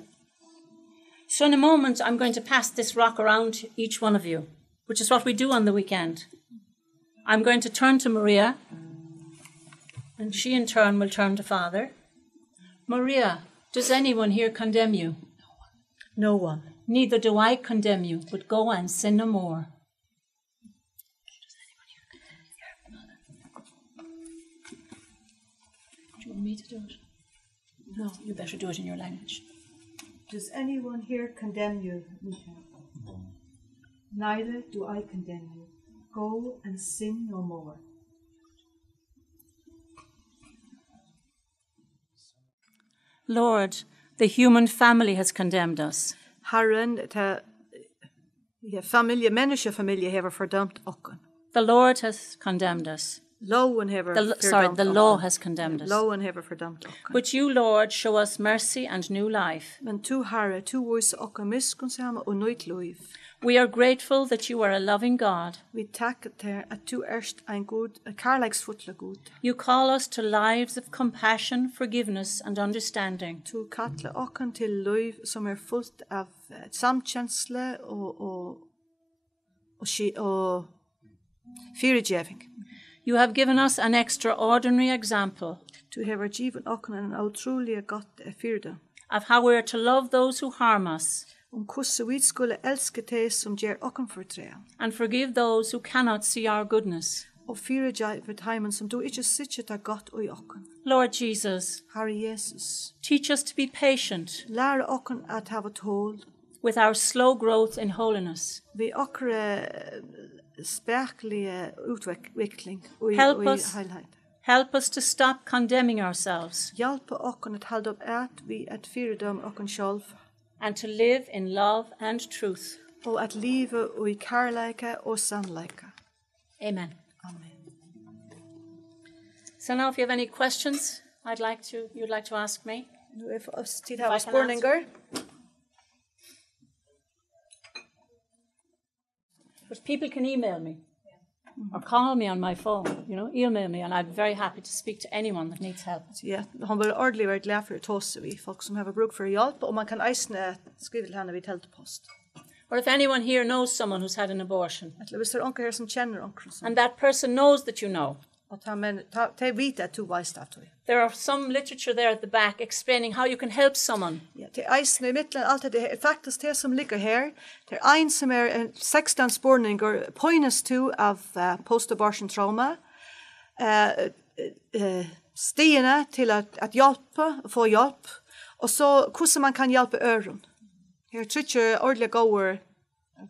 So in a moment, I'm going to pass this rock around to each one of you, which is what we do on the weekend. I'm going to turn to Maria, and she in turn will turn to Father. Maria, does anyone here condemn you? No one. Neither do I condemn you, but go and sin no more. Do you want me to do it? No, you better do it in your language. Does anyone here condemn you? Neither do I condemn you. Go and sin no more. Lord, the human family has condemned us. Herren, menneskefamilie hever fordømt okken. The Lord has condemned us. Loven hever The law has condemned us. Loven hever fordømt okken. But you, Lord, show us mercy and new life. Men tu herre, tu vise okken miskunnsame og nøyt liv. We are grateful that you are a loving God. Vi takker til at du erst en god, kærleiksfutle god. You call us to lives of compassion, forgiveness and understanding. Tu kalle okken til liv som fullt av samkjensle og fyrirgeving. You have given us an extraordinary example Tu hever givet okken en utrolig godt fyrde. of how we are to love those who harm us Hvordan vi skulle elske te som gjør okken fortrea. and forgive those who cannot see our goodness. Og fyrirgeving heimen som du ikke sitter det godt i okken. Lord Jesus, Herre Jesus, teach us to be patient lære okken at hava tål. with our slow growth in holiness. Vi okkere speklige utvikling og Help us. heilheit. Help us to stop condemning ourselves Hjelpe okken at halde opp vi at fyrdom okken sjálv. and to live in love and truth. Og at livet og i kærleika og sannleika. Amen. Amen. So now if you have any questions you'd like to ask me. Nu for oss tid I hava can spurningar. But people can email me or call me on my phone, email me, and I'm very happy to speak to anyone that needs help. Ja, han vil ordentlig være glad for å tåse vi folk som har bruk for hjelp, og man kan eisne skrive til henne vid teltpost. Or if anyone here knows someone who's had an abortion, Eller hvis det onker her som kjenner onker som, and that person knows that you know, og ta vite at du veist av tog. there are some literature there at the back explaining how you can help someone. Ja, til eisne i middelen, alt det er faktisk det som ligger her, det er en som 16 spurninger, pointes to av post-abortion trauma, stiene til at hjelpe, få hjelp, og så hvordan man kan hjelpe øren. Her trykker ordentlig gåer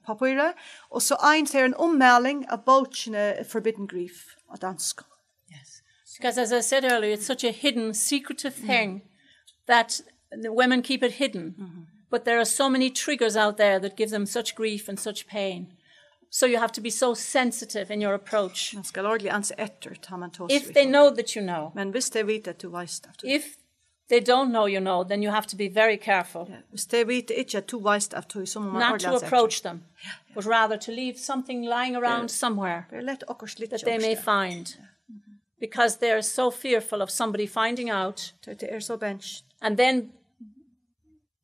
papirer, og så en til en ommelding av bøkene Forbidden Grief av dansk. Because as I said earlier, it's such a hidden, secretive thing that the women keep it hidden. But there are so many triggers out there that give them such grief and such pain. So you have to be so sensitive in your approach. Man skal ordentlig anse etter, tar man tås. If they know that you know, Men hvis de vet at du veist av tog. if they don't know you know, then you have to be very careful Hvis de vet ikke at du veist av tog, så må man not ordentlig to anse approach them, but rather to leave something lying around somewhere Det er lett okkurs litt that they may find. Because they're so fearful of somebody finding out Det er så bench. and then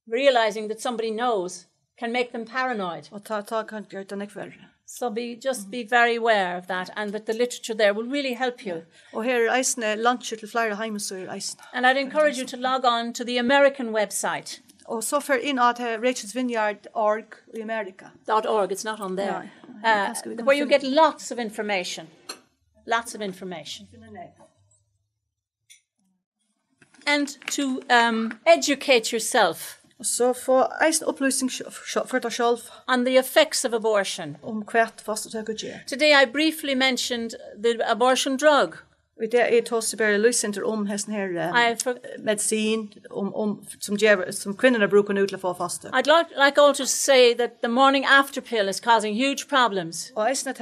realizing that somebody knows can make them paranoid. Og ta kan gjøre det ikke verre. So just be very aware of that, and that the literature there will really help you. Og her eisene lunsjer til flere heimesøyer eisene. And I'd encourage you to log on to the American website. Og så for inn at rachelsvineyard.org i Amerika. .org, it's not on there. Where you get lots of information. Lots of information. And to educate yourself. Så få eisen opplysning for deg selv on the effects of abortion. Hvert fosturtøku gjør. Today I briefly mentioned the abortion drug. Og det tås bare løsenter hesten her medisin som kvinnerna brukar nu til å få foster. I'd like also to say that the morning after pill is causing huge problems. Og eisen at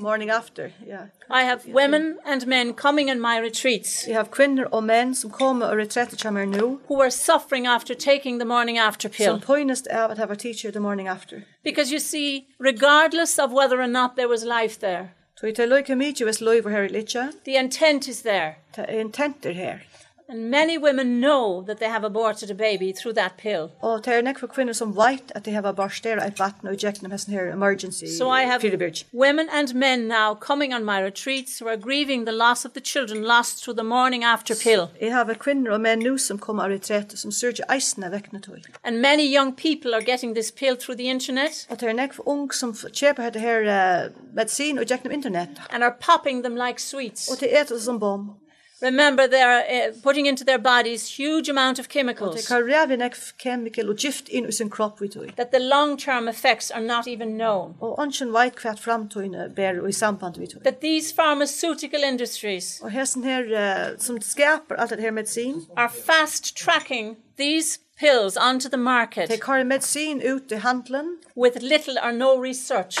morning after, yeah. I have women and men coming in my retreats. Jeg har kvinner og menn som kommer og retretter til meg nå. Who are suffering after taking the morning after pill. Som pånest av at have a teacher the morning after. Because you see, regardless of whether or not there was life there. The intent is there. And many women know that they have aborted a baby through that pill. Og det nekk for kvinner som vet at de har abortert et vatten og gjennom hesten her emergency. So I have women and men now coming on my retreats who are grieving the loss of the children lost through the morning after pill. Jeg har kvinner og menn nu som kommer av retreat som sørger eisene vekkene tog. And many young people are getting this pill through the internet. Og det nekk for ung som kjøper dette her medisin og gjennom internet. And are popping them like sweets. Og det det som bom. Remember, they're putting into their bodies huge amount of chemicals. That the long-term effects are not even known. That these pharmaceutical industries are fast-tracking these pills onto the market with little or no research.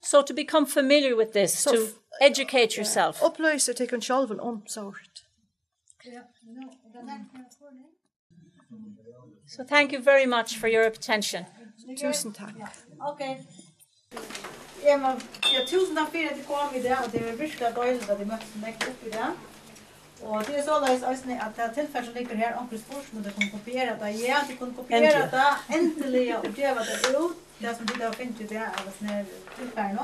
So to become familiar with this, to educate yourself. So thank you very much for your attention. Tusen takk. Okay. Ja, tusen takk for at du kom i dag, og det virkelig deilig at du møtte meg opp i dag. Og det så løs at det tilfelle som ligger her, omkring spørsmål, du kan kopiere det. Ja, du kan kopiere det endelig og gjøre det ut. Det som du da finner ut det av sånne tilfelle.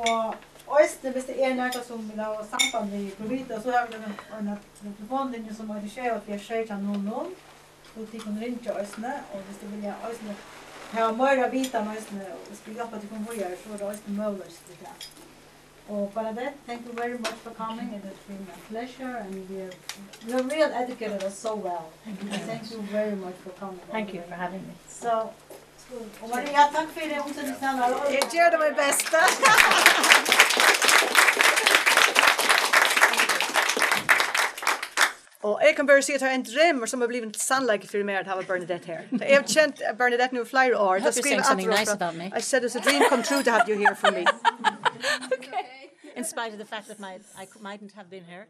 Og hvis det noe som vil ha samband med provida, så har vi en telefonlinje som er 24-16-00. Så de kan ringe til Østene, og hvis de vil ha mer vita om Østene, og hvis vi hjelper til konvojer, så er det Østene mulig til det. Og for det, thank you very much for coming. It has been a pleasure, and you have really educated us so well. Thank you very much for coming. Thank you for having me. So, og Maria, takk for det omsendelsene. Jeg gjør det mitt beste. Og jeg kan bare si at det en drømmer som har blitt sannlegg for meg å ha Bernadette her. Jeg har kjent Bernadette nå flere år. I hope you're saying something nice about me. I said it's a dream come true to have you here for me. Okay. In spite of the fact that I mightn't have been here.